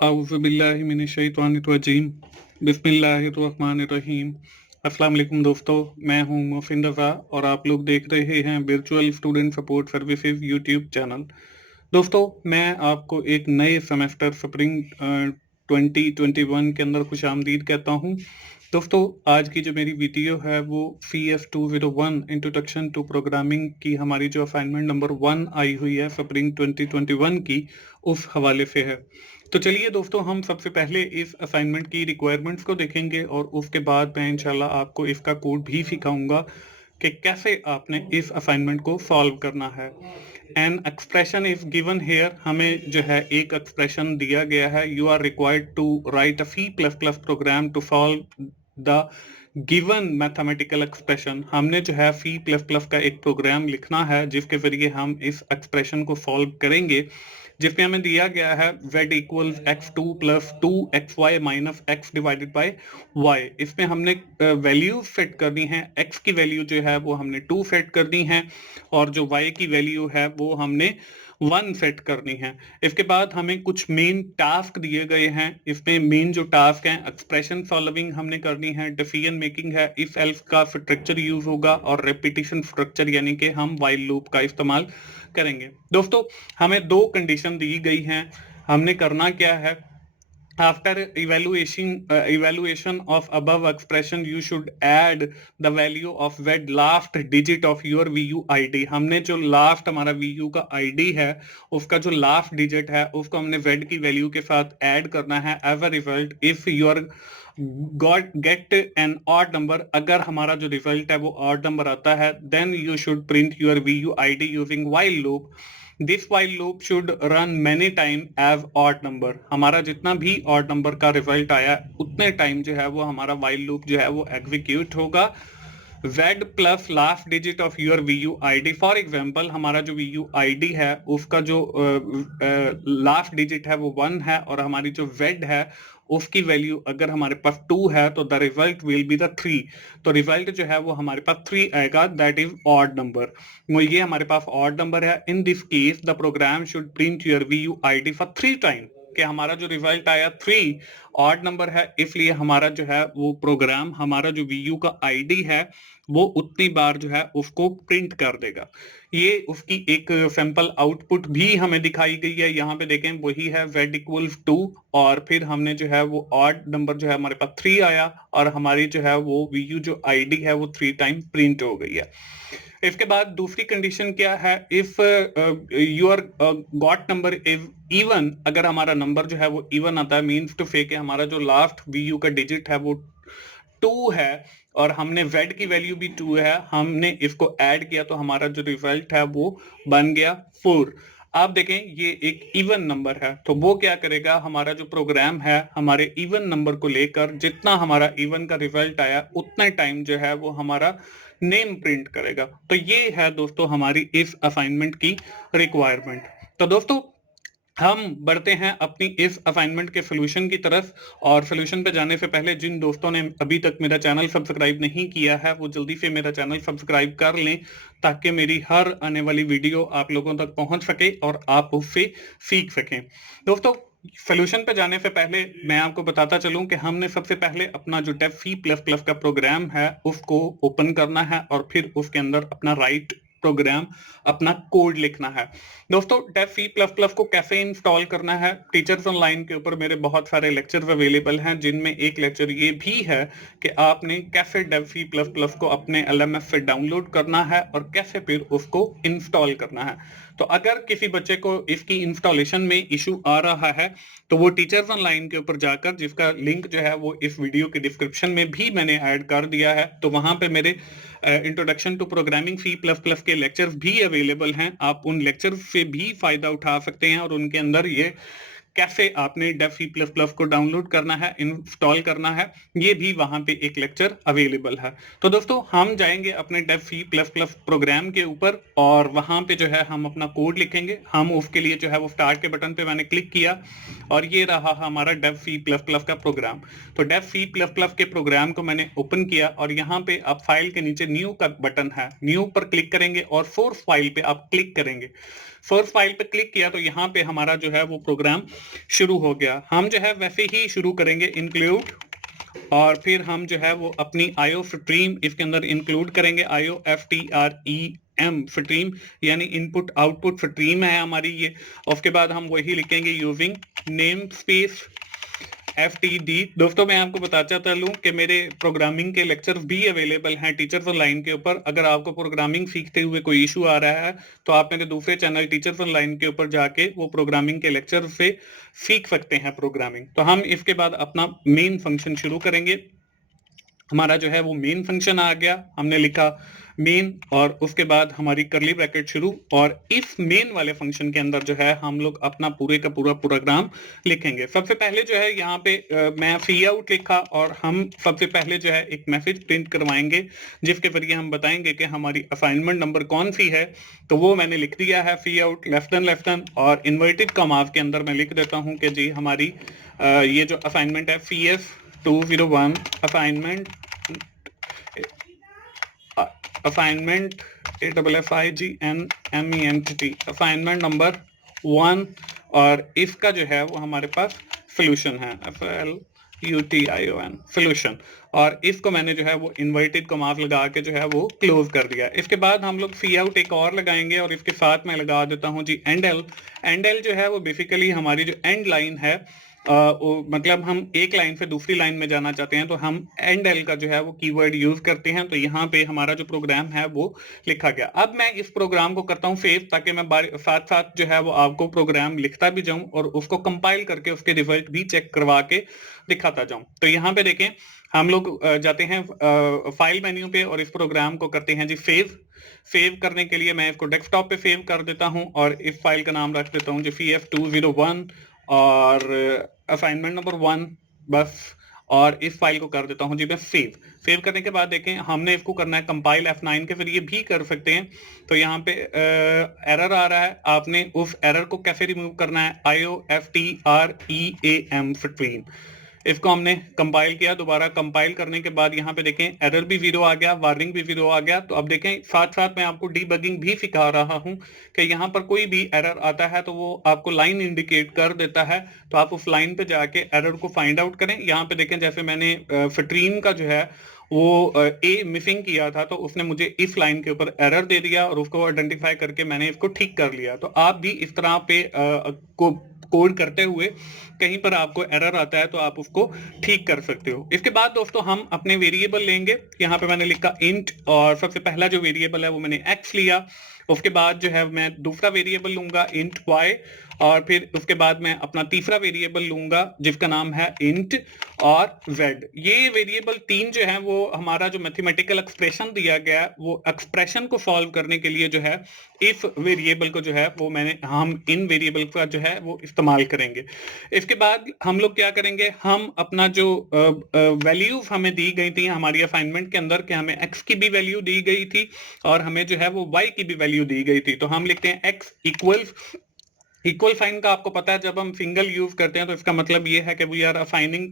औज़ुबिल्लाहिमिनश्शैतानिर्रजीम बिस्मिल्लाहिर्रहमानिर्रहीम। अस्सलाम वालेकुम दोस्तों, मैं हूं मोहसिन रज़ा और आप लोग देख रहे हैं virtual student support services YouTube channel. दोस्तों, मैं आपको एक नए सेमेस्टर स्प्रिंग 2021 के अंदर खुशामदीद कहता हूं। दोस्तों, आज की जो मेरी वीडियो है वो CS201 इंट्रोडक्शन टू प्रोग्रामिंग की हमारी जो असाइनमेंट नंबर 1 आई हुई है स्प्रिंग 2021 की, उस हवाले से है। तो चलिए दोस्तों, हम सबसे पहले इस असाइनमेंट की रिक्वायरमेंट्स को देखेंगे और उसके बाद मैं इंशाल्लाह आपको इसका कोड भी सिखाऊंगा कि कैसे आपने इस असाइनमेंट को सॉल्व करना है। An expression is given here, हमें जो है एक एक्सप्रेशन दिया गया है। You are required to write a C++ program to solve the given mathematical expression. हमने जो है C++ का एक प्रोग्राम लिखना है जिसके जरिए हम इस एक्सप्रेशन को सॉल्व करेंगे, जिसमें हमें दिया गया है z equals x2 plus 2xy minus x divided by y। इसमें हमने वैल्यू सेट करनी है। x की वैल्यू जो है वो हमने 2 सेट करनी है और जो y की वैल्यू है वो हमने 1 सेट करनी है। इसके बाद हमें कुछ मेन टास्क दिए गए हैं। इसमें मेन जो टास्क हैं, एक्सप्रेशन सॉल्विंग हमने करनी है, डिसीजन मेकिंग है, इफ एल्स का स्ट्रक्चर यूज होगा और रेपिटेशन स्ट्रक्चर यानी कि हम व्हाइल लूप का इस्तेमाल करेंगे। दोस्तों, हमें 2 कंडीशन दी गई हैं। हमने करना क्या है, after evaluation of above expression you should add the value of z last digit of your VU ID। हमने जो लास्ट हमारा VU का ID है उसका जो लास्ट डिजिट है उसको हमने z की वैल्यू के साथ ऐड करना है। As a result if your get an odd number, अगर हमारा जो रिजल्ट है वो ऑड नंबर आता है, then you should print your VU ID using while loop. दिस while loop should run many time as odd number। हमारा जितना भी odd number का रिजल्ट आया उतने टाइम जो है वो हमारा while loop जो है वो एग्जीक्यूट होगा। z plus last digit of your VU ID, for example हमारा जो VU ID है उसका जो लास्ट डिजिट है वो 1 है और हमारी जो z है उसकी वैल्यू अगर हमारे पास 2 है तो the result will be the 3। तो रिजल्ट जो है वो हमारे पास 3 आएगा, दैट इज ऑड नंबर। ये हमारे पास ऑड नंबर है। In this case the programme should print your VU ID for 3 time, कि हमारा जो रिजल्ट आया 3 ऑड नंबर है, इसलिए हमारा जो है वो प्रोग्राम हमारा जो VU का ID है वो उतनी बार जो है उसको प्रिंट कर देगा। ये उसकी एक सैंपल आउटपुट भी हमें दिखाई गई है। यहाँ पे देखें वही है z इक्वल्स 2 और फिर हमने जो है वो ऑड नंबर जो है हमारे पास 3 आया और हमारी जो है वो VU जो ID है वो 3 टाइम प्रिंट हो गई है। इसके बाद दूसरी कंडीशन क्या है, if your got number is even, अगर हमारा नंबर जो है वो इवन आता है, मींस टू से कि हमारा जो लास्ट VU का डिजिट है वो 2 है और हमने z की वैल्यू भी 2 है, हमने इसको ऐड किया तो हमारा जो रिजल्ट है वो बन गया 4। आप देखें ये एक इवन नंबर है, तो वो क्या करेगा, हमारा जो प्रोग्राम है हमारे इवन नंबर को लेकर जितना हमारा इवन का रिजल्ट आया उतना टाइम जो है वो हमारा नेम प्रिंट करेगा। तो ये है दोस्तों हमारी इस असाइनमेंट की रिक्वायरमेंट। तो दोस्तों, हम बढ़ते हैं अपनी इस असाइनमेंट के सोल्यूशन की तरफ। और सोल्यूशन पे जाने से पहले जिन दोस्तों ने अभी तक मेरा चैनल सब्सक्राइब नहीं किया है वो जल्दी से मेरा चैनल सब्सक्राइब कर लें ताकि मेरी हर आने वाली वीडियो आप लोगों तक पहुंच सके और आप उससे सीख सकें। दोस्तों, सोल्यूशन पे जाने से पहले मैं आपको बताता चलूं कि हमने सबसे पहले अपना जो डेव C++ का प्रोग्राम है उसको ओपन करना है और फिर उसके अंदर अपना राइट प्रोग्राम, अपना कोड लिखना है। दोस्तों, डेव C++ को कैसे इंस्टॉल करना है, टीचर्स ऑनलाइन के ऊपर मेरे बहुत सारे लेक्चर्स अवेलेबल हैं जिनमें एक लेक्चर ये भी है कि आपने कैसे डेव C++ को अपने LMS से डाउनलोड करना है और कैसे फिर उसको इंस्टॉल करना है। तो अगर किसी बच्चे को इसकी इंस्टॉलेशन में इशू आ रहा है तो वो टीचर्स ऑनलाइन के ऊपर जाकर, जिसका लिंक जो है वो इस वीडियो के डिस्क्रिप्शन में भी मैंने ऐड कर दिया है, तो वहां पे मेरे इंट्रोडक्शन टू प्रोग्रामिंग C++ के लेक्चर्स भी अवेलेबल हैं। आप उन लेक्चर्स से भी फायदा उठा सकते हैं और उनके अंदर ये कैसे आपने डेव C++ को डाउनलोड करना है, इंस्टॉल करना है, ये भी वहां पे एक लेक्चर अवेलेबल है। तो दोस्तों, हम जाएंगे अपने डेव C++ प्रोग्राम के ऊपर और वहां पे जो है हम अपना कोड लिखेंगे। हम उसके लिए जो है वो स्टार्ट के बटन पे मैंने क्लिक किया और ये रहा हमारा डेव C++ का प्रोग्राम। तो डेव C++ के प्रोग्राम को मैंने ओपन किया और यहाँ पे आप फाइल के नीचे न्यू का बटन है, न्यू पर क्लिक करेंगे और सोर्स फाइल पे आप क्लिक करेंगे। सोर्स फाइल पे क्लिक किया तो यहाँ पे हमारा जो है वो प्रोग्राम शुरू हो गया। हम जो है वैसे ही शुरू करेंगे इंक्लूड, और फिर हम जो है वो अपनी आईओ स्ट्रीम इसके अंदर इंक्लूड करेंगे। आईओ FTREM स्ट्रीम यानी इनपुट आउटपुट स्ट्रीम है हमारी ये। उसके बाद हम वही लिखेंगे यूजिंग नेम स्पेस FTD। दोस्तों मैं आपको बताता चलूं कि मेरे प्रोग्रामिंग के लेक्चर्स भी अवेलेबल हैं टीचर्स ऑनलाइन के ऊपर। अगर आपको प्रोग्रामिंग सीखते हुए कोई इशू आ रहा है तो आप मेरे दूसरे चैनल टीचर्स ऑनलाइन के ऊपर जाके वो प्रोग्रामिंग के लेक्चर से सीख सकते हैं प्रोग्रामिंग। तो हम इसके बाद अपना मेन फंक्शन शुरू करेंगे। हमारा जो है वो मेन फंक्शन आ गया, हमने लिखा मेन और उसके बाद हमारी करली ब्रैकेट शुरू, और इस मेन वाले फंक्शन के अंदर जो है हम लोग अपना पूरे का पूरा प्रोग्राम लिखेंगे। सबसे पहले जो है यहाँ पे मैं सी आउट लिखा और हम सबसे पहले जो है एक मैसेज प्रिंट करवाएंगे जिसके जरिए हम बताएंगे कि हमारी असाइनमेंट नंबर कौन सी है। तो वो मैंने लिख दिया है सी आउट लेफ्ट देन और इन्वर्टेड कॉमास के अंदर मैं लिख देता हूँ कि जी हमारी ये जो असाइनमेंट है CS 201 assignment AFFIGNMENT assignment number 1, और इसका जो है वो हमारे पास सोल्यूशन है FLUTION सोल्यूशन, और इसको मैंने जो है वो इन्वर्टेड कॉमास लगा के जो है वो क्लोज कर दिया। इसके बाद हम लोग सी आउट एक और लगाएंगे और इसके साथ मैं लगा देता हूँ जी एंड एल जो है वो बेसिकली हमारी जो एंड लाइन है, मतलब हम एक लाइन से दूसरी लाइन में जाना चाहते हैं तो हम एंड एल का जो है वो कीवर्ड यूज करते हैं। तो यहाँ पे हमारा जो प्रोग्राम है वो लिखा गया। अब मैं इस प्रोग्राम को करता हूँ सेव, ताकि मैं साथ साथ जो है वो आपको प्रोग्राम लिखता भी जाऊं और उसको कंपाइल करके उसके रिजल्ट भी चेक करवा के दिखाता जाऊं। तो यहाँ पे देखें हम लोग जाते हैं फाइल मेन्यू पे और इस प्रोग्राम को करते हैं जी सेव करने के लिए मैं इसको डेस्कटॉप पे सेव कर देता हूं और इस फाइल का नाम रख देता हूं जी CS 201 और असाइनमेंट नंबर 1 बस, और इस फाइल को कर देता हूं जी मैं सेव करने के बाद देखें हमने इसको करना है कंपाइल F9 के जरिए भी कर सकते हैं। तो यहाँ पे एरर आ रहा है, आपने उस एरर को कैसे रिमूव करना है, IOFTREAM स्ट्रीम, इसको हमने कंपाइल किया। दोबारा कंपाइल करने के बाद यहाँ पे देखें एरर भी 0 आ गया, वार्निंग भी 0 आ गया। तो अब देखें साथ साथ मैं आपको डीबगिंग भी सिखा रहा हूँ कि यहाँ पर कोई भी एरर आता है तो वो आपको लाइन इंडिकेट कर देता है, तो आप उस लाइन पे जाके एरर को फाइंड आउट करें। यहाँ पे देखें जैसे मैंने स्ट्रीम का जो है वो ए मिसिंग किया था तो उसने मुझे इस लाइन के ऊपर एरर दे दिया और उसको आइडेंटिफाई करके मैंने इसको ठीक कर लिया। तो आप भी इस तरह पे को कोड करते हुए कहीं पर आपको एरर आता है तो आप उसको ठीक कर सकते हो। इसके बाद दोस्तों हम अपने वेरिएबल लेंगे। यहाँ पे मैंने लिखा इंट और सबसे पहला जो वेरिएबल है वो मैंने एक्स लिया। उसके बाद जो है मैं दूसरा वेरिएबल लूंगा इंट वाई, और फिर उसके बाद मैं अपना तीसरा वेरिएबल लूंगा जिसका नाम है इंट और जेड। ये वेरिएबल 3 जो है वो हमारा जो मैथमेटिकल एक्सप्रेशन दिया गया है वो एक्सप्रेशन को सॉल्व करने के लिए जो है इस वेरिएबल को जो है वो हम इन वेरिएबल का जो है वो इस्तेमाल करेंगे। इसके बाद हम लोग क्या करेंगे, हम अपना जो वैल्यूज हमें दी गई थी हमारी असाइनमेंट के अंदर कि हमें एक्स की भी वैल्यू दी गई थी और हमें जो है वो वाई की भी वैल्यू दी गई थी। तो हम लिखते हैं एक्स इक्वल साइन का आपको पता है जब हम सिंगल यूज करते हैं तो इसका मतलब ये है कि we are assigning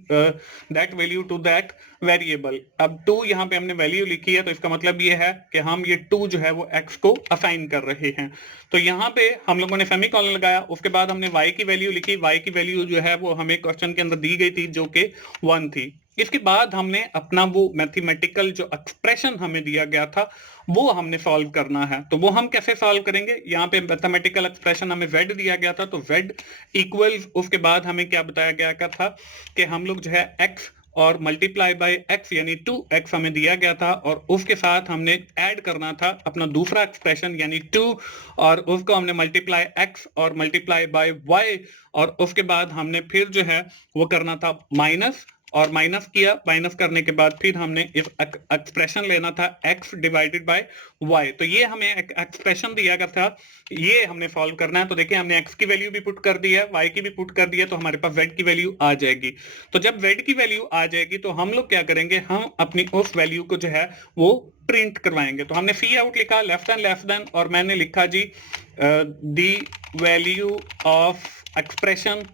that value to that variable. अब 2 यहाँ पे हमने वैल्यू लिखी है तो इसका मतलब ये है कि हम ये 2 जो है वो x को असाइन कर रहे हैं। तो यहाँ पे हम लोगों ने सेमीकोलन लगाया, उसके बाद हमने y की वैल्यू लिखी। y की वैल्यू जो है वो हमें क्वेश्चन के अंदर दी गई थी जो कि 1 थी। इसके बाद हमने अपना वो मैथमेटिकल जो एक्सप्रेशन हमें दिया गया था वो हमने सॉल्व करना है। तो वो हम कैसे सॉल्व करेंगे, यहाँ पे मैथमेटिकल एक्सप्रेशन हमें z दिया गया था तो z इक्वल, उसके बाद हमें क्या बताया गया था कि हम लोग जो है x और मल्टीप्लाई बाय x यानी 2x हमें दिया गया था और उसके साथ हमने ऐड करना था अपना दूसरा एक्सप्रेशन यानी 2 और उसको हमने मल्टीप्लाई x और मल्टीप्लाई बाय y, और उसके बाद हमने फिर जो है वो करना था माइनस, और माइनस किया। माइनस करने के बाद फिर हमने इस एक्सप्रेशन लेना था x डिवाइडेड बाय y। तो ये हमें एक्सप्रेशन दिया गया था, ये हमने सॉल्व करना है। तो देखिए हमने x की वैल्यू भी पुट कर दी है, y की भी पुट कर दी है, तो हमारे पास z की वैल्यू आ जाएगी। तो जब z की वैल्यू आ जाएगी तो हम लोग क्या करेंगे, हम अपनी उस वैल्यू को जो है वो प्रिंट करवाएंगे। तो हमने सी आउट लिखा लेफ्ट देन और मैंने लिखा जी दी वैल्यू ऑफ एक्सप्रेशन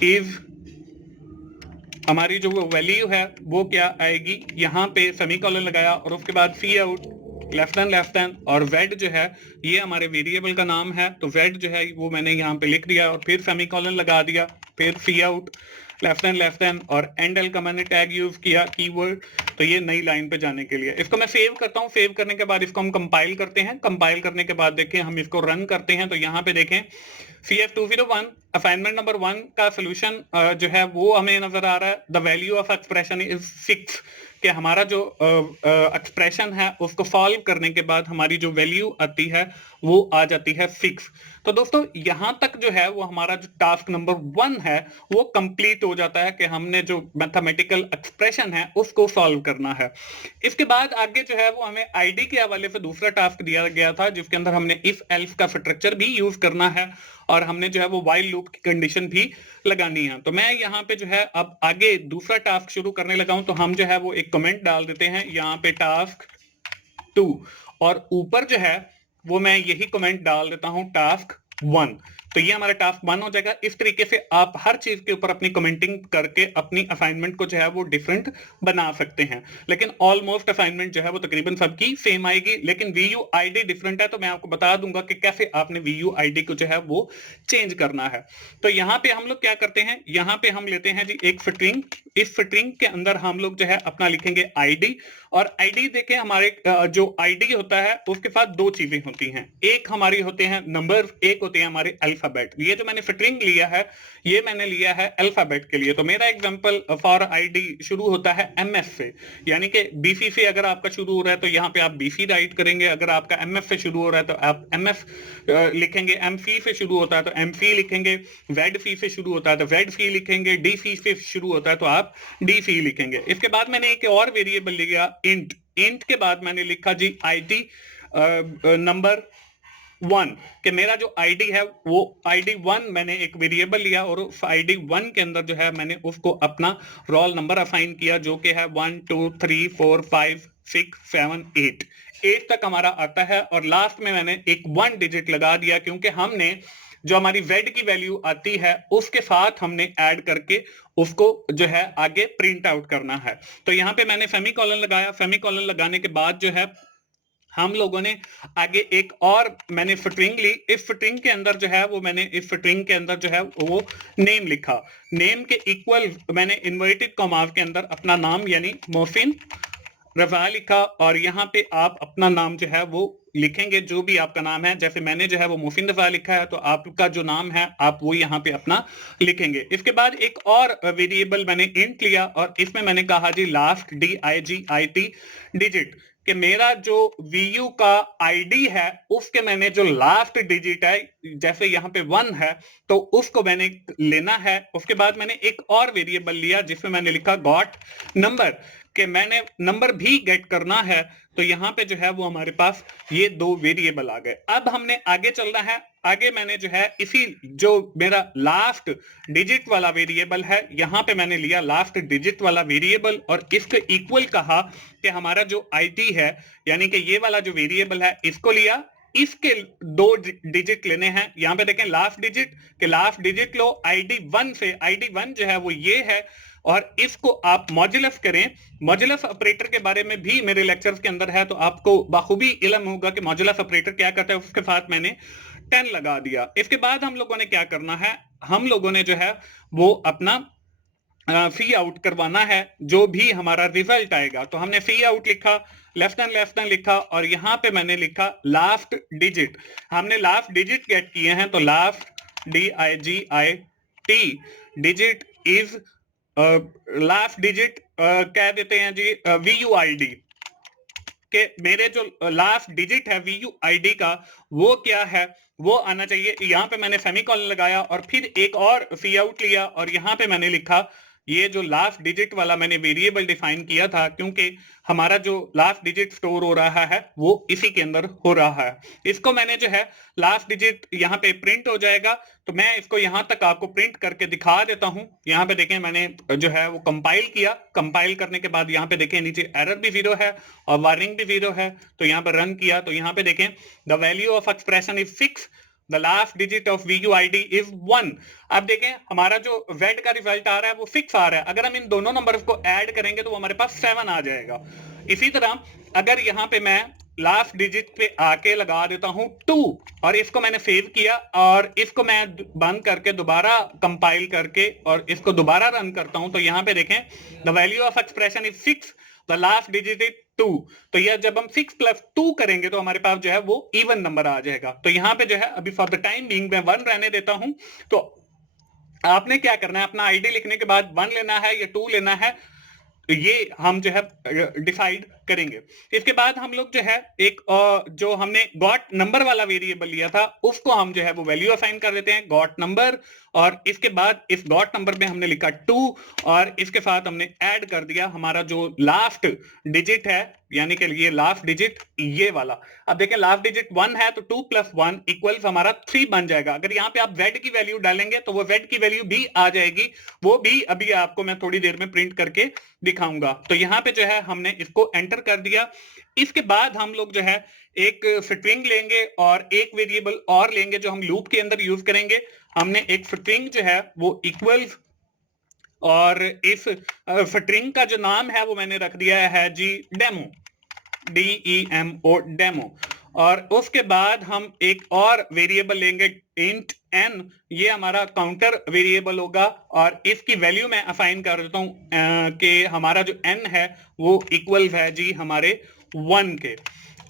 इज, हमारी जो वैल्यू है वो क्या आएगी, यहाँ पे सेमीकोलन लगाया और उसके बाद सी आउट लेस देन और वेड जो है ये हमारे वेरिएबल का नाम है, तो वेड जो है वो मैंने यहाँ पे लिख दिया और फिर सेमीकोलन लगा दिया, फिर सी आउट लेस देन और एंड एल का मैंने टैग यूज किया कीवर्ड, तो ये नई लाइन पे जाने के लिए। इसको मैं सेव करता हूँ, सेव करने के बाद इसको हम कंपाइल करते हैं, कंपाइल करने के बाद देखें हम इसको रन करते हैं, तो यहाँ पे देखें CF201 असाइनमेंट नंबर 1 का सोल्यूशन जो है वो हमें नजर आ रहा है। The value of expression is 6, कि हमारा जो एक्सप्रेशन है उसको सॉल्व करने के बाद हमारी जो वैल्यू आती है वो आ जाती है 6। तो दोस्तों यहां तक जो है वो हमारा जो टास्क नंबर 1 है वो कंप्लीट हो जाता है कि हमने जो मैथमेटिकल एक्सप्रेशन है उसको सॉल्व करना है। इसके बाद आगे जो है वो हमें आईडी के हवाले से दूसरा टास्क दिया गया था जिसके अंदर हमने इफ एल्स का स्ट्रक्चर भी यूज करना है और हमने जो है वो व्हाइल लूप की कंडीशन भी लगानी है। तो मैं यहाँ पे जो है अब आगे दूसरा टास्क शुरू करने लगा हूं, तो हम जो है वो एक कमेंट डाल देते हैं यहाँ पे टास्क 2 और ऊपर जो है वो मैं यही कमेंट डाल देता हूं टास्क 1, तो ये हमारा टास्क 1 हो जाएगा। इस तरीके से आप हर चीज के ऊपर अपनी कमेंटिंग करके अपनी असाइनमेंट को जो है वो डिफरेंट बना सकते हैं, लेकिन ऑलमोस्ट असाइनमेंट जो है वो तकरीबन सबकी सेम आएगी, लेकिन वीयू आईडी डिफरेंट है, तो मैं आपको बता दूंगा कि कैसे आपने वीयू आईडी को जो है वो चेंज करना है। तो यहाँ पे हम लोग क्या करते हैं, यहाँ पे हम लेते हैं जी एक स्ट्रिंग, इस स्ट्रिंग के अंदर हम लोग जो है अपना लिखेंगे आईडी, और आईडी देखें हमारे जो आईडी होता है उसके साथ दो चीजें होती हैं, एक हमारी होते हैं नंबर, एक होते हैं हमारे अल्फाबेट। ये जो मैंने स्ट्रिंग लिया है ये मैंने लिया है अल्फाबेट के लिए, तो मेरा एग्जांपल फॉर आईडी शुरू होता है एमएफ से, यानी कि बीसी से अगर आपका शुरू हो रहा है तो यहाँ पे आप बीसी राइट करेंगे, अगर आपका एमएफ से शुरू हो रहा है तो आप एमएफ लिखेंगे, एमसी से शुरू होता है तो एमसी लिखेंगे, वेड सी से शुरू होता है तो वेड सी लिखेंगे, डीसी से शुरू होता है तो आप डीसी लिखेंगे। इसके बाद मैंने एक और वेरिएबल लिया इंट, इंट के बाद मैंने लिखा जी आईडी नंबर 1, कि मेरा जो आईडी है वो आईडी 1 मैंने एक वेरिएबल लिया और उस आईडी 1 के अंदर जो है मैंने उसको अपना रोल नंबर असाइन किया जो कि है 1 2 3 4 5 6 7 8 तक हमारा आता है, और लास्ट में मैंने एक 1 डिजिट लगा दिया क्योंकि हमने जो हमारी वेड की वैल्यू आती है उसके साथ हमने ऐड करके उसको जो है आगे प्रिंट आउट करना है। तो यहाँ पे मैंने सेमीकोलन लगाया, सेमीकोलन लगाने के बाद जो है हम लोगों ने आगे एक और मैंने स्ट्रिंग ली, इस स्ट्रिंग के अंदर जो है वो मैंने इस स्ट्रिंग के अंदर जो है वो नेम लिखा, नेम के इक्वल मैंने इन्वर्टेड कॉमास के अंदर अपना नाम यानी मोहसिन रजा लिखा, और यहाँ पे आप अपना नाम जो है वो लिखेंगे जो भी आपका नाम है, जैसे मैंने जो है वो मोहसिन रजा लिखा है तो आपका जो नाम है आप वो यहाँ पे अपना लिखेंगे। इसके बाद एक और वेरिएबल मैंने इंट लिया और इसमें मैंने कहा जी लास्ट DIGIT डिजिट, कि मेरा जो VU का आईडी है उसके मैंने जो लास्ट डिजिट है जैसे यहाँ पे 1 है तो उसको मैंने लेना है। उसके बाद मैंने एक और वेरिएबल लिया जिसमें मैंने लिखा गॉट नंबर, कि मैंने नंबर भी गेट करना है, तो यहाँ पे जो है वो हमारे पास ये दो वेरिएबल आ गए। अब हमने आगे चलना है, आगे मैंने जो है इसी जो मेरा लास्ट डिजिट वाला वेरिएबल है यहाँ पे मैंने लिया लास्ट डिजिट वाला वेरिएबल और इसके इक्वल कहा कि हमारा जो आईडी है यानी कि ये वाला जो वेरिएबल है इसको लिया, इसके दो डिजिट लेने हैं। यहाँ पे देखें लास्ट डिजिट, के लास्ट डिजिट लो आईडी 1 से, आईडी 1 जो है वो ये है और इसको आप मॉड्यूलस करें। मॉड्यूलस ऑपरेटर के बारे में भी मेरे लेक्चर्स के अंदर है तो आपको बाखूबी इल्म होगा कि मॉड्यूलस ऑपरेटर क्या करता है। उसके साथ मैंने 10 लगा दिया। इसके बाद हम लोगों ने क्या करना है, हम लोगों ने जो है वो अपना सी आउट करवाना है, जो भी हमारा रिजल्ट आएगा। तो हमने सी आउट लिखा, लेस देन लिखा और यहाँ पे मैंने लिखा लास्ट डिजिट। हमने लास्ट डिजिट गेट किए हैं तो last DIGIT digit is last digit कह देते हैं जी VUID, के मेरे जो लास्ट डिजिट है VUID का वो क्या है, वो आना चाहिए। यहाँ पे मैंने सेमीकोलन लगाया और फिर एक और सी आउट लिया और यहाँ पे मैंने लिखा ये जो लास्ट डिजिट वाला मैंने वेरिएबल डिफाइन किया था क्योंकि हमारा जो लास्ट डिजिट स्टोर हो रहा है वो इसी के अंदर हो रहा है। इसको मैंने जो है लास्ट डिजिट यहाँ पे प्रिंट हो जाएगा तो मैं इसको यहाँ तक आपको प्रिंट करके दिखा देता हूँ। यहाँ पे देखें मैंने जो है वो कंपाइल किया, कंपाइल करने के बाद यहाँ पे देखें नीचे एरर भी 0 है और वार्निंग भी 0 है। तो यहाँ पे रन किया तो यहाँ पे देखें the value of expression is 6, The last digit of VUID is 1। अब देखें हमारा जो वेड का रिजल्ट आ रहा है वो 6 आ रहा है, अगर हम इन दोनों नंबर्स को ऐड करेंगे तो वो हमारे पास 7 आ जाएगा। इसी तरह अगर यहाँ पे मैं लास्ट डिजिट पे आके लगा देता हूं 2 और इसको मैंने सेव किया और इसको मैं बंद करके दोबारा कंपाइल करके और इसको दोबारा रन करता हूं तो यहाँ पे देखें the value of expression is 6, the last digit is 2। तो यह जब हम 6 + 2 करेंगे तो हमारे पास जो है वो इवन नंबर आ जाएगा। तो यहाँ पे जो है अभी फॉर द टाइम बीइंग मैं 1 रहने देता हूं। तो आपने क्या करना है, अपना आईडी लिखने के बाद 1 लेना है या 2 लेना है, ये हम जो है डिसाइड करेंगे। इसके बाद हम लोग जो है एक जो हमने गॉट नंबर वाला वेरिएबल लिया था उसको हम जो है वो वैल्यू असाइन कर देते हैं गॉट नंबर, और इसके बाद इस गॉट नंबर में हमने लिखा 2 और इसके साथ हमने ऐड कर दिया हमारा जो लास्ट डिजिट है, यानी कि ये लास्ट डिजिट ये वाला। अब देखें लास्ट डिजिट 1 है तो 2 + 1 इक्वल्स हमारा 3 बन जाएगा। अगर यहाँ पे आप z की वैल्यू डालेंगे तो वो z की वैल्यू भी आ जाएगी, वो भी अभी आपको मैं थोड़ी देर में प्रिंट करके दिखाऊंगा। तो यहाँ पे जो है हमने इसको एंटर कर दिया। इसके बाद हम लोग जो है एक स्ट्रिंग लेंगे और एक वेरिएबल और लेंगे जो हम लूप के अंदर यूज करेंगे। हमने एक स्ट्रिंग जो है वो इक्वल्स और इस स्ट्रिंग का जो नाम है वो मैंने रख दिया है जी डेमो, DEMO डेमो। और उसके बाद हम एक और वेरिएबल लेंगे इंट n, ये हमारा काउंटर वेरिएबल होगा और इसकी वैल्यू मैं असाइन कर देता हूं कि हमारा जो n है वो इक्वल है जी हमारे 1 के।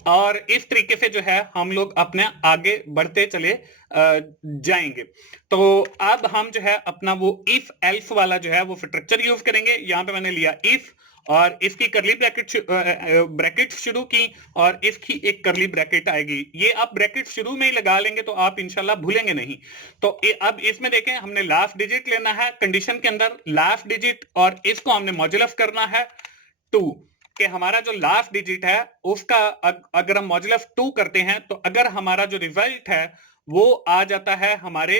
और इस तरीके से जो है हम लोग अपने आगे बढ़ते चले जाएंगे। तो अब हम जो है अपना वो इफ एल्स वाला जो है वो स्ट्रक्चर यूज करेंगे। यहाँ पे मैंने लिया इफ और इसकी करली ब्रैकेट शुरू की और इसकी एक करली ब्रैकेट आएगी। ये आप ब्रैकेट शुरू में ही लगा लेंगे तो आप इंशाल्लाह भूलेंगे नहीं। तो अब इसमें देखें हमने लास्ट डिजिट लेना है कंडीशन के अंदर, लास्ट डिजिट, और इसको हमने मॉड्यूलस करना है 2 कि हमारा जो लास्ट डिजिट है उसका अगर हम मॉड्यूलस 2 करते हैं तो अगर हमारा जो रिजल्ट है वो आ जाता है हमारे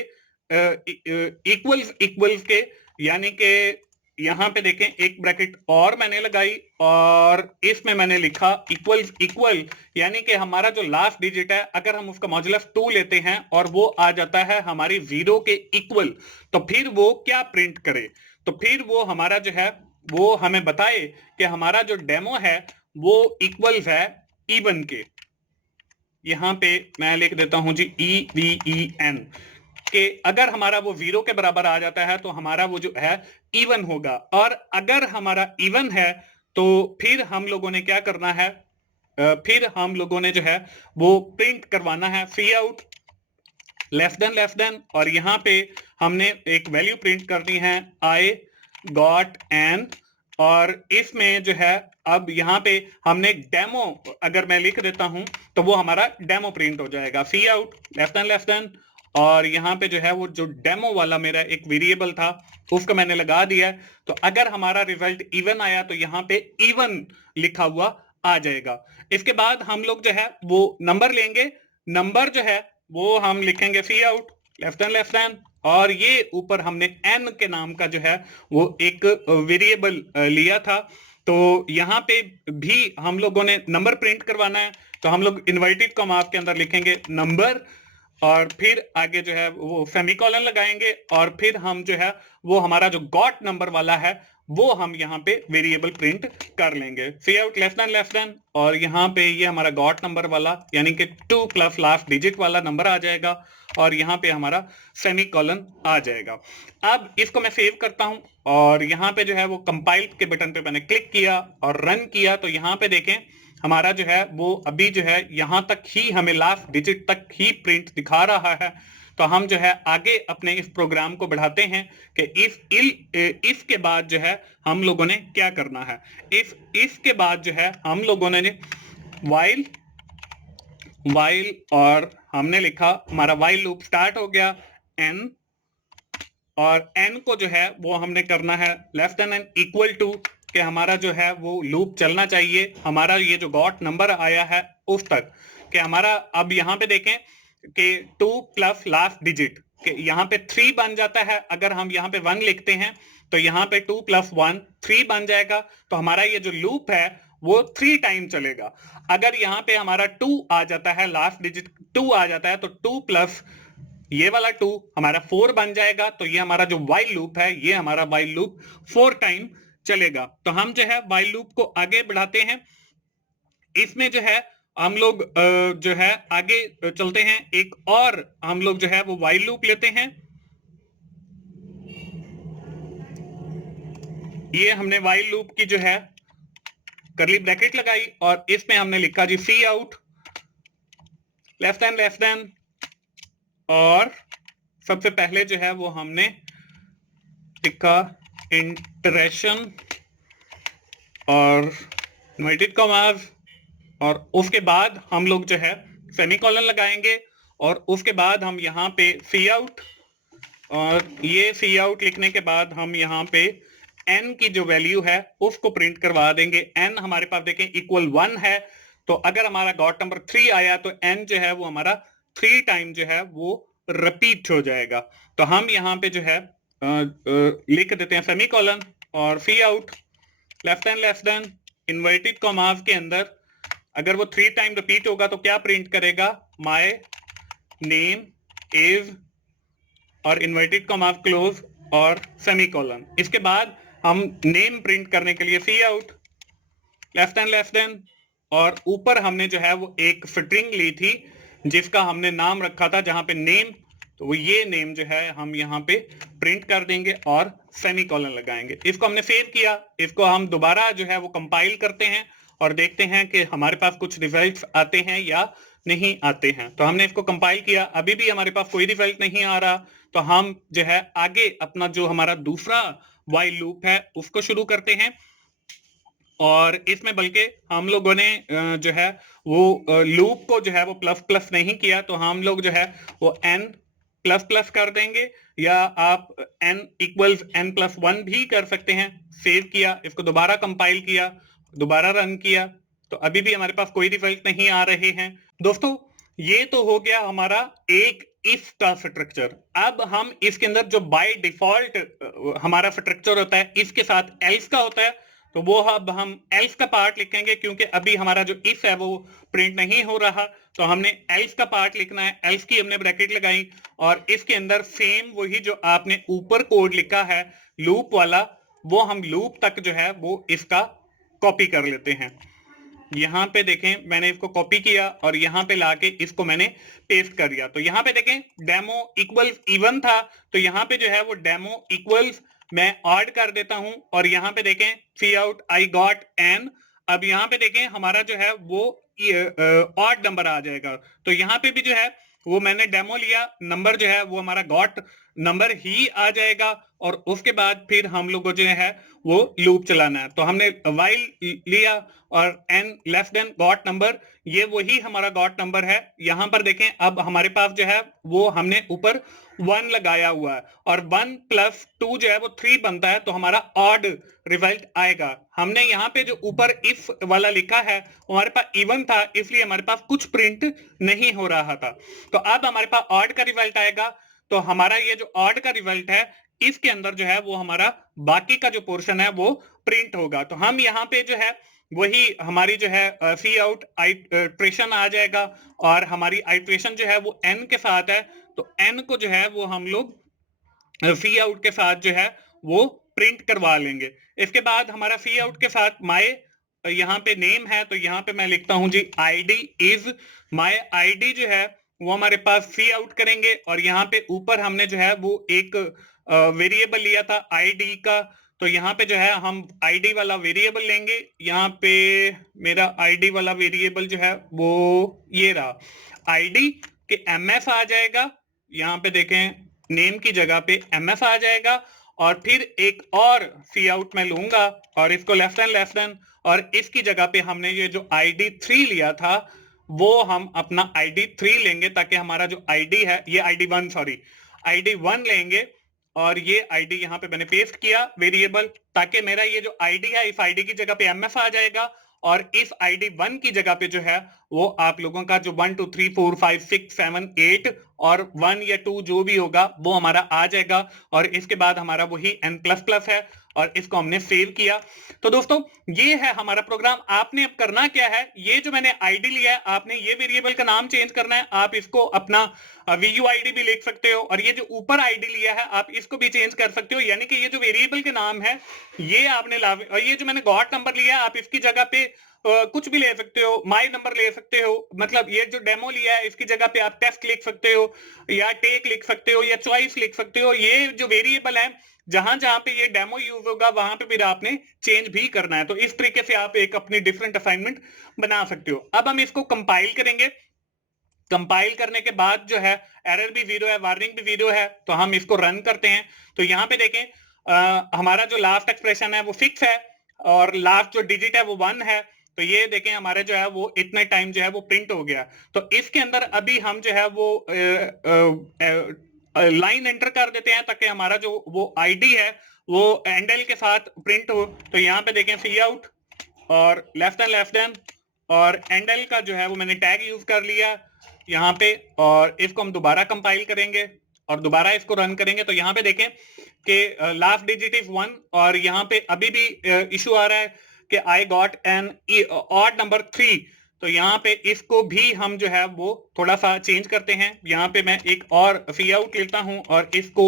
इक्वल्स के, यानी कि यहां पे देखें एक ब्रैकेट और मैंने लगाई और इसमें मैंने लिखा इक्वल्स इक्वल, यानी कि हमारा जो लास्ट डिजिट है अगर हम उसका मॉड्यूलस 2 लेते हैं और वो आ जाता है हमारी 0 के इक्वल, तो फिर वो क्या प्रिंट करे, तो फिर वो हमारा जो है वो हमें बताए कि हमारा जो डेमो है वो इक्वल है इवन के। यहां पे मैं लिख देता हूं जी EVEN कि अगर हमारा वो 0 के बराबर आ जाता है तो हमारा वो जो है इवन होगा, और अगर हमारा इवन है तो फिर हम लोगों ने क्या करना है, फिर हम लोगों ने जो है वो प्रिंट करवाना है सी आउट लेस देन, और यहाँ पे हमने एक वैल्यू प्रिंट करनी है आई गॉट एन, और इसमें जो है अब यहाँ पे हमने डेमो अगर मैं लिख देता हूं तो वो हमारा डेमो प्रिंट हो जाएगा सी आउट लेस देन, और यहाँ पे जो है वो जो डेमो वाला मेरा एक वेरिएबल था उसको मैंने लगा दिया। तो अगर हमारा रिजल्ट इवन आया तो यहाँ पे इवन लिखा हुआ आ जाएगा। इसके बाद हम लोग जो है वो नंबर लेंगे, नंबर जो है वो हम लिखेंगे सी आउट लेस देन, और ये ऊपर हमने n के नाम का जो है वो एक वेरिएबल लिया था। तो यहाँ पे भी हम लोगों ने नंबर प्रिंट करवाना है तो हम लोग इन्वर्टेड कॉमा के अंदर लिखेंगे नंबर और फिर आगे जो है वो सेमीकोलन लगाएंगे और फिर हम जो है वो हमारा जो गॉट नंबर वाला है वो हम यहाँ पे वेरिएबल प्रिंट कर लेंगे सी आउट लेस देन, और यहाँ पे ये हमारा गॉट नंबर वाला यानी कि 2 + लास्ट डिजिट वाला नंबर आ जाएगा और यहाँ पे हमारा सेमीकोलन आ जाएगा। अब इसको मैं सेव करता हूं और यहाँ पे जो है वो कंपाइल के बटन पे मैंने क्लिक किया और रन किया तो यहाँ पे देखें हमारा जो है वो अभी जो है यहाँ तक ही हमें लास्ट डिजिट तक ही प्रिंट दिखा रहा है। तो हम जो है आगे अपने इस प्रोग्राम को बढ़ाते हैं कि इसके बाद जो है हम लोगों ने क्या करना है, इसके बाद जो है हम लोगों ने वाइल और हमने लिखा हमारा वाइल लूप स्टार्ट हो गया n, और n को जो है वो हमने करना है less than and equal to कि हमारा जो है वो लूप चलना चाहिए हमारा ये जो गॉट नंबर आया है उस तक, कि हमारा अब यहाँ पे देखें कि 2 + लास्ट डिजिट कि यहाँ पे 3 बन जाता है। अगर हम यहाँ पे 1 लिखते हैं तो यहाँ पे 2 + 1 3 बन जाएगा। तो हमारा ये जो लूप है वो 3 टाइम चलेगा। अगर यहाँ पे हमारा 2 आ जाता है, लास्ट डिजिट 2 आ जाता है तो 2 + ये वाला 2 हमारा 4 बन जाएगा। तो ये हमारा जो वाइल लूप है ये हमारा वाइल लूप 4 टाइम चलेगा। तो हम जो है वाइल लूप को आगे बढ़ाते हैं। इसमें जो है हम लोग जो है आगे चलते हैं, एक और हम लोग जो है वो व्हाइल लूप लेते हैं। ये हमने व्हाइल लूप की जो है करली ब्रैकेट लगाई और इसमें हमने लिखा जी सी आउट लेस देन, और सबसे पहले जो है वो हमने लिखा इंटरेक्शन और इन्वर्टेड कॉमास, और उसके बाद हम लोग जो है सेमीकोलन लगाएंगे और उसके बाद हम यहाँ पे सी आउट, और ये सी आउट लिखने के बाद हम यहाँ पे n की जो वैल्यू है उसको प्रिंट करवा देंगे। n हमारे पास देखें इक्वल 1 है, तो अगर हमारा गॉट नंबर 3 आया तो n जो है वो हमारा 3 टाइम जो है वो रिपीट हो जाएगा। तो हम यहाँ पे जो है लिख देते हैं सेमीकोलन और cout less than inverted commas के अंदर अगर वो 3 टाइम रिपीट होगा तो क्या प्रिंट करेगा, माय नेम इज, और इन्वर्टेड कॉमा क्लोज और सेमीकोलन। इसके बाद हम नेम प्रिंट करने के लिए सी आउट लेस देन, और ऊपर हमने जो है वो एक स्ट्रिंग ली थी जिसका हमने नाम रखा था जहां पे नेम, तो वो ये नेम जो है हम यहाँ पे प्रिंट कर देंगे और सेमीकोलन लगाएंगे। इसको हमने सेव किया, इसको हम दोबारा जो है वो कंपाइल करते हैं और देखते हैं कि हमारे पास कुछ रिजल्ट्स आते हैं या नहीं आते हैं। तो हमने इसको कंपाइल किया, अभी भी हमारे पास कोई रिजल्ट नहीं आ रहा, तो हम जो है आगे अपना जो हमारा दूसरा व्हाइल लूप है उसको शुरू करते हैं। और इसमें बल्कि हम लोगों ने जो है वो लूप को जो है वो प्लस प्लस नहीं किया, तो हम लोग जो है वो n प्लस प्लस कर देंगे, या आप n इक्वल्स n प्लस 1 भी कर सकते हैं। सेव किया, इसको दोबारा कंपाइल किया, दोबारा रन किया, तो अभी भी हमारे पास कोई रिजल्ट नहीं आ रहे हैं। दोस्तों ये तो हो गया हमारा एक इफ का स्ट्रक्चर। अब हम इसके अंदर जो बाय डिफॉल्ट हमारा स्ट्रक्चर होता है इसके साथ एल्स का होता है, तो वो अब हम एल्स का पार्ट लिखेंगे क्योंकि अभी हमारा जो इफ है वो प्रिंट नहीं हो रहा, तो हमने एल्स का पार्ट लिखना है। एल्स की हमने ब्रैकेट लगाई और इसके अंदर सेम वही जो आपने ऊपर कोड लिखा है लूप वाला, वो हम लूप तक जो है वो इसका कॉपी कर लेते हैं। यहाँ पे देखें मैंने इसको कॉपी किया और यहाँ पे लाके इसको मैंने पेस्ट कर दिया। तो यहाँ पे देखें डेमो इक्वल्स इवन था, तो यहाँ पे जो है वो डेमो इक्वल्स मैं ऐड कर देता हूं, और यहाँ पे देखें सी आउट आई गॉट एन। अब यहाँ पे देखें हमारा जो है वो ऑड नंबर आ जाएगा, तो यहाँ पे भी जो है वो मैंने डेमो लिया, नंबर जो है वो हमारा गॉट नंबर ही आ जाएगा, और उसके बाद फिर हम लोगों जो है वो लूप चलाना है। तो हमने व्हाइल लिया और n less than got number, ये वही हमारा गॉट नंबर है। यहां पर देखें अब हमारे पास जो है वो हमने ऊपर 1 लगाया हुआ है, और 1 प्लस 2 जो है वो 3 बनता है, तो हमारा ऑड रिजल्ट आएगा। हमने यहाँ पे जो ऊपर इफ वाला लिखा है हमारे पास इवन था, इसलिए हमारे पास कुछ प्रिंट नहीं हो रहा था। तो अब हमारे पास ऑड का रिजल्ट आएगा, तो हमारा ये जो ऑड का रिजल्ट है इसके अंदर जो है वो हमारा बाकी का जो पोर्शन है वो प्रिंट होगा। तो हम यहाँ पे जो है वही हमारी जो है सी आउट आइट्रेशन आ जाएगा, और हमारी आइट्रेशन जो है वो n के साथ है, तो n को जो है वो हम लोग सी आउट के साथ जो है वो प्रिंट करवा लेंगे। इसके बाद हमारा सी आउट के साथ माय यहाँ पे नेम है, तो यहाँ पे मैं लिखता हूं जी id इज, माय id जो है वो हमारे पास सी आउट करेंगे, और यहाँ पे ऊपर हमने जो है वो एक वेरिएबल लिया था id का, तो यहाँ पे जो है हम id वाला वेरिएबल लेंगे। यहाँ पे मेरा id वाला वेरिएबल जो है वो ये रहा, id के ms आ जाएगा, यहाँ पे देखें नेम की जगह पे ms आ जाएगा, और फिर एक और सी आउट में लूंगा और इसको लेस देन, और इसकी जगह पे हमने ये जो id3 लिया था वो हम अपना id3 लेंगे, ताकि हमारा जो id है ये id1 सॉरी id1 लेंगे, और ये id यहाँ पे मैंने पेस्ट किया वेरिएबल, ताकि मेरा ये जो id है इस id की जगह पे ms आ जाएगा, और इस id1 की जगह पे जो है वो आप लोगों का जो 1 2 3 4 5 6 7 8 और 1 या 2 जो भी होगा वो हमारा आ जाएगा, और इसके बाद हमारा वही n++ है, और इसको हमने सेव किया। तो दोस्तों ये है हमारा प्रोग्राम। आपने अब करना क्या है, ये जो मैंने आईडी लिया है, आपने ये वेरिएबल का नाम चेंज करना है। आप इसको अपना VUID भी लिख सकते हो, और ये जो ऊपर आईडी लिया है आप इसको भी चेंज कर सकते हो। यानी कि ये जो वेरिएबल के नाम है ये आपने और ये जो मैंने गॉट नंबर लिया है आप इसकी जगह पे कुछ भी ले सकते हो, माई नंबर ले सकते हो। मतलब ये जो डेमो लिया है इसकी जगह पे आप टेस्ट लिख सकते हो, या टेक लिख सकते हो, या चॉइस लिख सकते हो। ये जो वेरिएबल है जहां जहां पे ये डेमो यूज होगा वहां पे फिर आपने चेंज भी करना है। तो इस तरीके से आप एक अपनी डिफरेंट असाइनमेंट बना सकते हो। अब हम इसको कंपाइल करेंगे। कंपाइल करने के बाद जो है एरर भी 0 है, वार्निंग भी 0 है। तो हम इसको रन करते हैं। तो यहाँ पे देखें हमारा जो लास्ट एक्सप्रेशन है वो 6 है, और लास्ट जो डिजिट है वो 1 है। तो ये देखें हमारे जो है वो इतने टाइम जो है वो प्रिंट हो गया। तो इसके अंदर अभी हम जो है वो लाइन एंटर कर देते हैं ताकि हमारा जो वो आईडी है वो एंडल के साथ प्रिंट हो। तो यहाँ पे देखें सी आउट और लेफ्ट एंड और एंडल का जो है वो मैंने टैग यूज कर लिया यहाँ पे, और इसको हम दोबारा कंपाइल करेंगे और दोबारा इसको रन करेंगे। तो यहाँ पे देखें कि लास्ट डिजिट इज 1, और यहाँ पे अभी भी इशू आ रहा है कि I got an odd number 3। तो यहाँ पे इसको भी हम जो है वो थोड़ा सा चेंज करते हैं। यहाँ पे मैं एक और सी आउट लेता हूं और इसको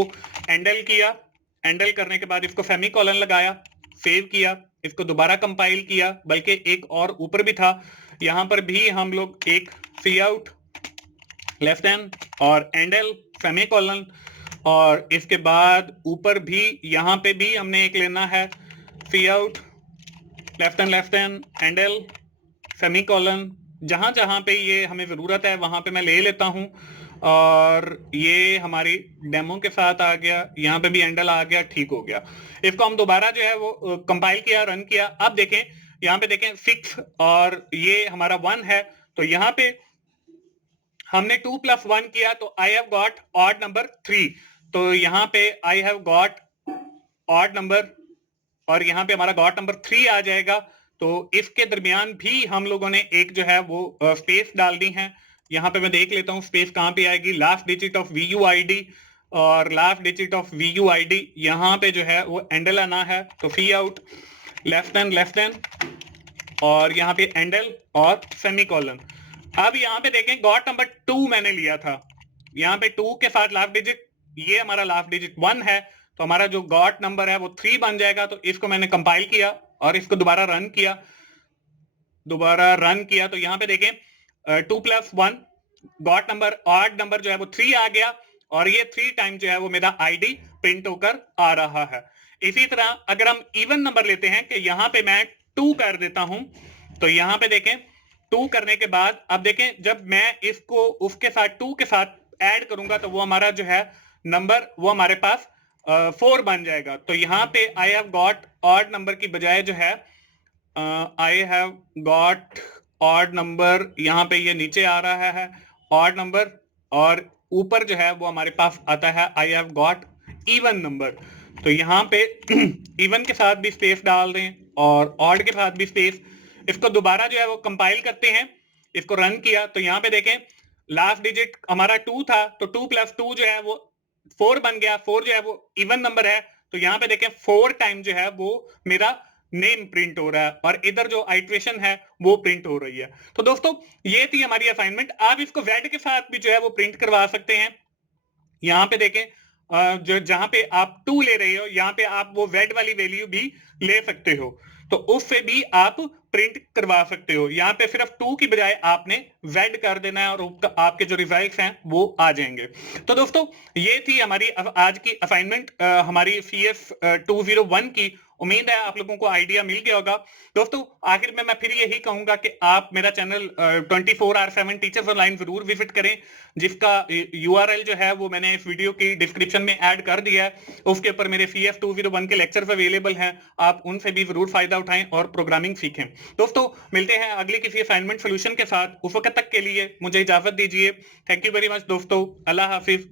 एंडल किया। एंडल करने के बाद इसको सेमीकोलन लगाया, सेव किया, इसको दोबारा कंपाइल किया, बल्कि एक और ऊपर भी था, यहाँ पर भी हम लोग एक सी आउट लेफ्ट हैंड और एंडल सेमीकोलन, और इसके बाद ऊपर भी यहाँ पे भी हमने एक लेना है cout left hand endl semicolon. जहां जहां पे ये हमें जरूरत है वहां पे मैं ले लेता हूं, और ये हमारी डेमो के साथ आ गया। यहाँ पे भी एंडल आ गया, ठीक हो गया। इसको हम दोबारा जो है वो कंपाइल किया, रन किया। अब देखें यहाँ पे देखें 6 और ये हमारा 1 है। तो यहाँ पे हमने 2 + 1 किया तो I have got odd number 3। तो यहाँ पे I have got odd number, और यहाँ पे हमारा गॉट नंबर 3 आ जाएगा। तो इसके दरमियान भी हम लोगों ने एक जो है वो स्पेस डालनी है। यहाँ पे मैं देख लेता हूँ स्पेस कहाँ पे आएगी। लास्ट डिजिट ऑफ VUID, और लास्ट डिजिट ऑफ VUID यहाँ पे जो है वो एंडल आना है। तो सी आउट लेफ्ट हैंड और यहाँ पे एंडल और सेमीकोलन। अब यहाँ पे देखें गॉट नंबर 2 मैंने लिया था, यहाँ पे 2 के साथ लास्ट डिजिट, ये हमारा लास्ट डिजिट 1 है। तो हमारा जो गॉट नंबर है वो 3 बन जाएगा। तो इसको मैंने कंपाइल किया और इसको दोबारा रन किया, तो यहाँ पे देखें 2 + 1 गॉट नंबर, ऑड नंबर जो है वो 3 आ गया, और ये 3 टाइम जो है वो मेरा आईडी प्रिंट होकर आ रहा है। इसी तरह अगर हम इवन नंबर लेते हैं कि यहाँ पे मैं 2 कर देता हूं, तो यहाँ पे देखें 2 करने के बाद अब देखें जब मैं इसको उसके साथ 2 के साथ ऐड करूंगा तो वो हमारा जो है नंबर वो हमारे पास 4 बन जाएगा। तो यहाँ पे I have got odd number की बजाय जो है I have got odd number, यहाँ पे ये नीचे आ रहा है ऑड नंबर, और ऊपर जो है वो हमारे पास आता है I have got even number. तो यहाँ पे इवन के साथ भी स्पेस डाल दें और ऑड के साथ भी स्पेस। इसको दोबारा जो है वो कंपाइल करते हैं, इसको रन किया। तो यहाँ पे देखें लास्ट डिजिट हमारा 2 था, तो 2 + 2 जो है वो 4 बन गया। 4 जो है वो इवन नंबर है। तो यहाँ पे देखें 4 टाइम जो है वो मेरा नेम प्रिंट हो रहा है, और इधर जो आइट्रेशन है वो प्रिंट हो रही है। तो दोस्तों ये थी हमारी असाइनमेंट। आप इसको वेड के साथ भी जो है वो प्रिंट करवा सकते हैं। यहाँ पे देखें जो जहां पे आप 2 ले रहे हो यहाँ पे आप वो वेड वाली वैल्यू भी ले सकते हो, तो उससे भी आप प्रिंट करवा सकते हो। यहाँ पे सिर्फ 2 की बजाय आपने वेड कर देना है और आपके जो रिजल्ट्स हैं वो आ जाएंगे। तो दोस्तों ये थी हमारी आज की असाइनमेंट हमारी CS 201 की। उम्मीद है आप लोगों को आइडिया मिल गया होगा। दोस्तों आखिर में मैं फिर यही कहूंगा कि आप मेरा चैनल 24/7 टीचर्स ऑनलाइन जरूर विजिट करें, जिसका URL जो है वो मैंने इस वीडियो की डिस्क्रिप्शन में ऐड कर दिया है। उसके ऊपर मेरे CS 201 के लेक्चर्स अवेलेबल हैं, आप उनसे भी जरूर फायदा उठाएं और प्रोग्रामिंग सीखें। दोस्तों मिलते हैं अगली किसी असाइनमेंट सोल्यूशन के साथ। उस वक्त तक के लिए मुझे इजाजत दीजिए। थैंक यू वेरी मच दोस्तों, अल्लाह हाफिज।